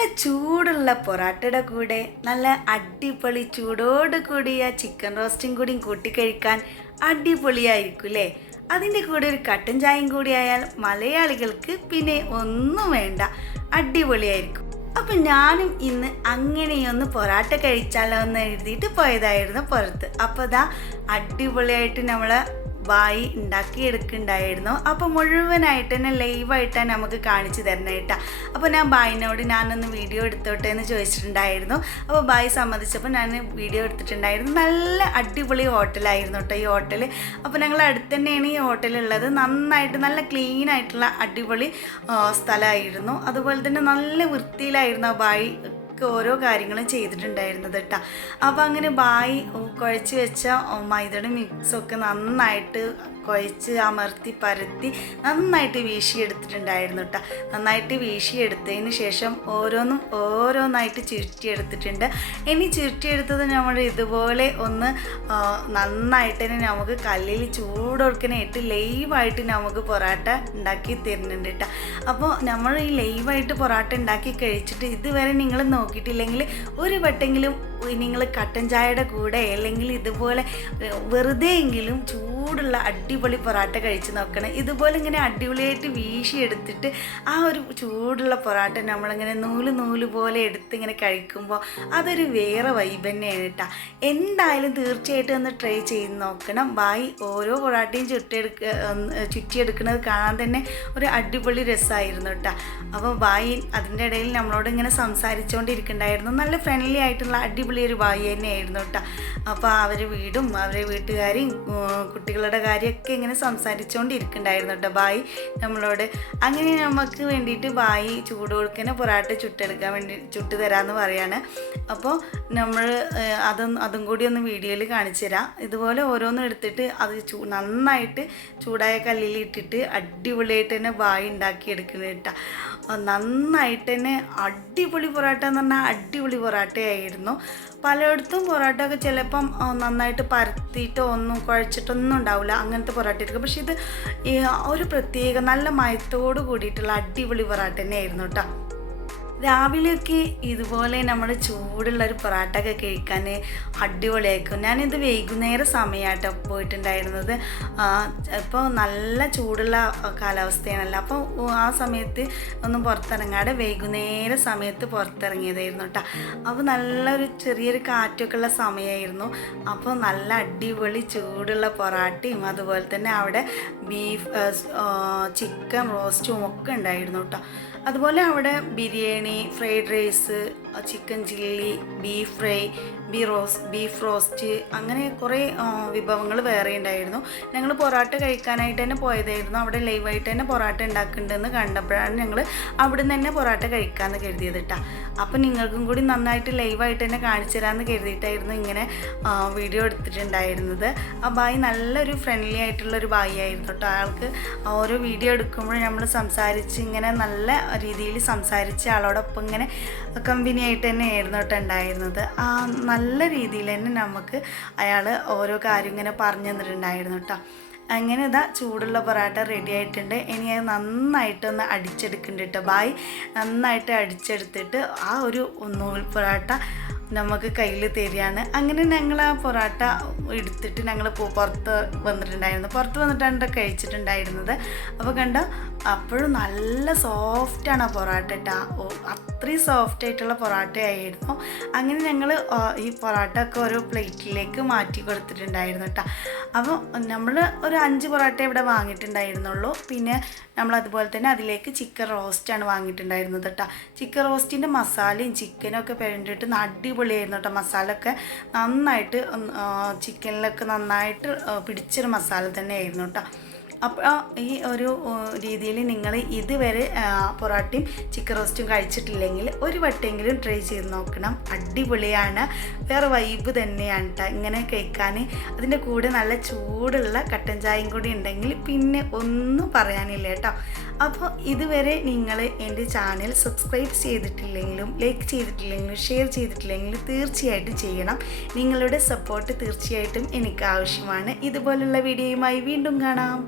നല്ല ചൂടുള്ള പൊറാട്ടയുടെ കൂടെ നല്ല അടിപൊളി ചൂടോട് കൂടിയ ചിക്കൻ റോസ്റ്റും കൂടിയും കൂട്ടിക്കഴിക്കാൻ അടിപൊളിയായിരിക്കും അല്ലേ? അതിൻ്റെ കൂടെ ഒരു കട്ടൻ ചായയും കൂടി ആയാൽ മലയാളികൾക്ക് പിന്നെ ഒന്നും വേണ്ട, അടിപൊളിയായിരിക്കും. അപ്പം ഞാനും ഇന്ന് അങ്ങനെയൊന്ന് പൊറാട്ട കഴിച്ചാലോ എന്ന് എഴുതിയിട്ട് പോയതായിരുന്നു പുറത്ത്. അപ്പോൾ ഇതാ അടിപൊളിയായിട്ട് നമ്മൾ വായി ഉണ്ടാക്കിയെടുക്കുന്നുണ്ടായിരുന്നു. അപ്പോൾ മുഴുവനായിട്ട് തന്നെ ലൈവായിട്ടാണ് നമുക്ക് കാണിച്ചു തരണം കേട്ടോ. അപ്പോൾ ഞാൻ ബായിനോട് ഞാനൊന്ന് വീഡിയോ എടുത്തോട്ടെ എന്ന് ചോദിച്ചിട്ടുണ്ടായിരുന്നു. അപ്പോൾ ബായി സമ്മതിച്ചപ്പോൾ ഞാൻ വീഡിയോ എടുത്തിട്ടുണ്ടായിരുന്നു. നല്ല അടിപൊളി ഹോട്ടലായിരുന്നു കേട്ടോ ഈ ഹോട്ടൽ. അപ്പോൾ ഞങ്ങൾ അടുത്ത് തന്നെയാണ് ഈ ഹോട്ടലുള്ളത്. നന്നായിട്ട് നല്ല ക്ലീൻ ആയിട്ടുള്ള അടിപൊളി സ്ഥലമായിരുന്നു. അതുപോലെ തന്നെ നല്ല വൃത്തിയിലായിരുന്നു ബായി ഓരോ കാര്യങ്ങളും ചെയ്തിട്ടുണ്ടായിരുന്നത് കേട്ടോ. അപ്പോൾ അങ്ങനെ ബായി കുഴച്ച് വെച്ച മൈദയുടെ മിക്സൊക്കെ നന്നായിട്ട് കുഴച്ച് അമർത്തി പരത്തി നന്നായിട്ട് വീശിയെടുത്തിട്ടുണ്ടായിരുന്നു കേട്ടോ. നന്നായിട്ട് വീശിയെടുത്തതിന് ശേഷം ഓരോന്നായിട്ട് ചുരുട്ടിയെടുത്തിട്ടുണ്ട്. ഇനി ചുരുട്ടിയെടുത്തത് നമ്മൾ ഇതുപോലെ ഒന്ന് നന്നായിട്ട് തന്നെ നമുക്ക് കല്ലിൽ ചൂടൊടുക്കാനായിട്ട് ലൈവായിട്ട് നമുക്ക് പൊറാട്ട ഉണ്ടാക്കി തരുന്നുണ്ട് കേട്ടോ. അപ്പോൾ നമ്മൾ ഈ ലൈവായിട്ട് പൊറാട്ട ഉണ്ടാക്കി കഴിച്ചിട്ട് ഇതുവരെ നിങ്ങൾ നോക്കിയിട്ടില്ലെങ്കിൽ ഒരു വട്ടെങ്കിലും നിങ്ങൾ കട്ടൻ ചായയുടെ കൂടെ അല്ലെങ്കിൽ ഇതുപോലെ വെറുതെ എങ്കിലും ചൂടുള്ള അടിപൊളി പൊറാട്ട കഴിച്ച് നോക്കണം. ഇതുപോലെ ഇങ്ങനെ അടിപൊളിയായിട്ട് വീശിയെടുത്തിട്ട് ആ ഒരു ചൂടുള്ള പൊറാട്ട നമ്മളിങ്ങനെ നൂല് പോലെ എടുത്ത് ഇങ്ങനെ കഴിക്കുമ്പോൾ അതൊരു വേറെ വൈബ് തന്നെയാണ് കേട്ടോ. എന്തായാലും തീർച്ചയായിട്ടും ഒന്ന് ട്രൈ ചെയ്ത് നോക്കണം. ബായി ഓരോ പൊറാട്ടയും ചുറ്റിയെടുക്കുന്നത് കാണാൻ തന്നെ ഒരു അടിപൊളി രസമായിരുന്നു കേട്ടോ. അപ്പോൾ ബായി അതിൻ്റെ ഇടയിൽ നമ്മളോട് ഇങ്ങനെ സംസാരിച്ചുകൊണ്ടിരിക്കുന്നുണ്ടായിരുന്നു. നല്ല ഫ്രണ്ട്ലി ആയിട്ടുള്ള അടിപൊളി ഒരു ബായി തന്നെയായിരുന്നു കേട്ടോ. അപ്പോൾ അവരെ വീടും അവരെ വീട്ടുകാരെയും കുട്ടികളുടെ കാര്യമൊക്കെ ഇങ്ങനെ സംസാരിച്ചുകൊണ്ടിരിക്കുന്നുണ്ടായിരുന്നു കേട്ടോ ബായി നമ്മളോട്. അങ്ങനെ നമുക്ക് വേണ്ടിയിട്ട് ബായി ചൂട് കൊടുക്കുന്ന പൊറാട്ട ചുട്ട് തരാമെന്ന് പറയാണ്. അപ്പോൾ നമ്മൾ അതും കൂടി ഒന്ന് വീഡിയോയിൽ കാണിച്ചു തരാം. ഇതുപോലെ ഓരോന്നും എടുത്തിട്ട് അത് നന്നായിട്ട് ചൂടായ കല്ലിൽ ഇട്ടിട്ട് അടിപൊളിയായിട്ട് തന്നെ ബായി ഉണ്ടാക്കിയെടുക്കുന്നത് കേട്ടോ. നന്നായിട്ട് തന്നെ അടിപൊളി പൊറാട്ട എന്ന് പറഞ്ഞാൽ അടിപൊളി പൊറാട്ടയായിരുന്നു. പലയിടത്തും പൊറാട്ട ഒക്കെ ചിലപ്പം നന്നായിട്ട് പരത്തിയിട്ടോ ഒന്നും കുഴച്ചിട്ടൊന്നും ഉണ്ടാവില്ല, അങ്ങനത്തെ പൊറാട്ട എടുക്കും. പക്ഷെ ഇത് ഒരു പ്രത്യേക നല്ല മയത്തോട് കൂടിയിട്ടുള്ള അടിപൊളി പൊറാട്ട തന്നെയായിരുന്നു കേട്ടോ. രാവിലെയൊക്കെ ഇതുപോലെ നമ്മൾ ചൂടുള്ളൊരു പൊറാട്ട ഒക്കെ കഴിക്കാൻ അടിപൊളിയായിരിക്കും. ഞാനിത് വൈകുന്നേരം സമയമായിട്ടോ പോയിട്ടുണ്ടായിരുന്നത്. ഇപ്പോൾ നല്ല ചൂടുള്ള കാലാവസ്ഥയാണല്ലോ. അപ്പോൾ ആ സമയത്ത് ഒന്നും പുറത്തിറങ്ങാതെ വൈകുന്നേര സമയത്ത് പുറത്തിറങ്ങിയതായിരുന്നു കേട്ടോ. അപ്പോൾ നല്ലൊരു ചെറിയൊരു കാറ്റൊക്കെ ഉള്ള സമയമായിരുന്നു. അപ്പോൾ നല്ല അടിപൊളി ചൂടുള്ള പൊറാട്ടയും അതുപോലെ തന്നെ അവിടെ ചിക്കൻ റോസ്റ്റും ഒക്കെ ഉണ്ടായിരുന്നു കേട്ടോ. അതുപോലെ അവിടെ biryani, fried rice, chicken chilli, beef fry, beef roast, അങ്ങനെ കുറേ വിഭവങ്ങൾ വേറെ ഉണ്ടായിരുന്നു. ഞങ്ങൾ പൊറാട്ട കഴിക്കാനായിട്ട് തന്നെ പോയതായിരുന്നു. അവിടെ ലൈവായിട്ട് തന്നെ പൊറാട്ട ഉണ്ടാക്കുന്നുണ്ടെന്ന് കണ്ടപ്പോഴാണ് ഞങ്ങൾ അവിടെ നിന്ന് തന്നെ പൊറാട്ട കഴിക്കാമെന്ന് കരുതിയത് കേട്ടോ. അപ്പം നിങ്ങൾക്കും കൂടി നന്നായിട്ട് ലൈവായിട്ട് തന്നെ കാണിച്ചു തരാമെന്ന് കരുതിയിട്ടായിരുന്നു ഇങ്ങനെ വീഡിയോ എടുത്തിട്ടുണ്ടായിരുന്നത്. ആ ബായി നല്ലൊരു ഫ്രണ്ട്ലി ആയിട്ടുള്ളൊരു ബായി ആയിരുന്നു കേട്ടോ. അയാൾക്ക് ഓരോ വീഡിയോ എടുക്കുമ്പോഴും നമ്മൾ സംസാരിച്ച് ഇങ്ങനെ നല്ല രീതിയിൽ സംസാരിച്ച് ആളോടൊപ്പം ഇങ്ങനെ കമ്പനി ആയിട്ട് തന്നെ ആയിരുന്നു കേട്ടോ ഉണ്ടായിരുന്നത്. നല്ല രീതിയിൽ തന്നെ നമുക്ക് അയാൾ ഓരോ കാര്യം ഇങ്ങനെ പറഞ്ഞു തന്നിട്ടുണ്ടായിരുന്നു കേട്ടോ. അങ്ങനെ ഇതാ ചൂടുള്ള പൊറാട്ട റെഡി ആയിട്ടുണ്ട്. ഇനി അത് നന്നായിട്ടൊന്ന് അടിച്ചെടുക്കുന്നുണ്ട് കേട്ടോ. ബായി നന്നായിട്ട് അടിച്ചെടുത്തിട്ട് ആ ഒരു നൂൽ പൊറാട്ട നമുക്ക് കയ്യിൽ തരികയാണ്. അങ്ങനെ ഞങ്ങൾ ആ പൊറാട്ട എടുത്തിട്ട് ഞങ്ങൾ പുറത്ത് വന്നിട്ടാണ് കഴിച്ചിട്ടുണ്ടായിരുന്നത്. അപ്പോൾ കണ്ടോ, അപ്പോഴും നല്ല സോഫ്റ്റാണ് ആ പൊറാട്ട കേട്ടോ. അത്രയും സോഫ്റ്റ് ആയിട്ടുള്ള പൊറാട്ടയായിരുന്നു. അങ്ങനെ ഞങ്ങൾ ഈ പൊറാട്ട ഒക്കെ ഓരോ പ്ലേറ്റിലേക്ക് മാറ്റി കൊടുത്തിട്ടുണ്ടായിരുന്നു കേട്ടോ. അപ്പോൾ നമ്മൾ ഒരു 5 പൊറാട്ട ഇവിടെ വാങ്ങിയിട്ടുണ്ടായിരുന്നുള്ളൂ. പിന്നെ നമ്മൾ അതുപോലെ തന്നെ അതിലേക്ക് ചിക്കൻ റോസ്റ്റാണ് വാങ്ങിയിട്ടുണ്ടായിരുന്നത് കേട്ടോ. ചിക്കൻ റോസ്റ്റിൻ്റെ മസാലയും ചിക്കനും ഒക്കെ വേണ്ടിയിട്ട് അടിപൊളിയായിരുന്നു കേട്ടോ. മസാല ഒക്കെ നന്നായിട്ട് ചിക്കനിലൊക്കെ നന്നായിട്ട് പിടിച്ചൊരു മസാല തന്നെയായിരുന്നു കേട്ടോ. അപ്പോൾ ഈ ഒരു രീതിയിൽ നിങ്ങൾ ഇതുവരെ പൊറാട്ടയും ചിക്കൻ റോസ്റ്റും കഴിച്ചിട്ടില്ലെങ്കിൽ ഒരു വട്ടെങ്കിലും ട്രൈ ചെയ്ത് നോക്കണം. അടിപൊളിയാണ്, വേറെ വൈബ് തന്നെയാണ് കേട്ടോ ഇങ്ങനെ കഴിക്കാൻ. അതിൻ്റെ കൂടെ നല്ല ചൂടുള്ള കട്ടൻ ചായയും കൂടി ഉണ്ടെങ്കിൽ പിന്നെ ഒന്നും പറയാനില്ല കേട്ടോ. അപ്പോൾ ഇതുവരെ നിങ്ങൾ എൻ്റെ ചാനൽ സബ്സ്ക്രൈബ് ചെയ്തിട്ടില്ലെങ്കിലും ലൈക്ക് ചെയ്തിട്ടില്ലെങ്കിലും ഷെയർ ചെയ്തിട്ടില്ലെങ്കിലും തീർച്ചയായിട്ടും ചെയ്യണം. നിങ്ങളുടെ സപ്പോർട്ട് തീർച്ചയായിട്ടും എനിക്ക് ആവശ്യമാണ്. ഇതുപോലുള്ള വീഡിയോയുമായി വീണ്ടും കാണാം.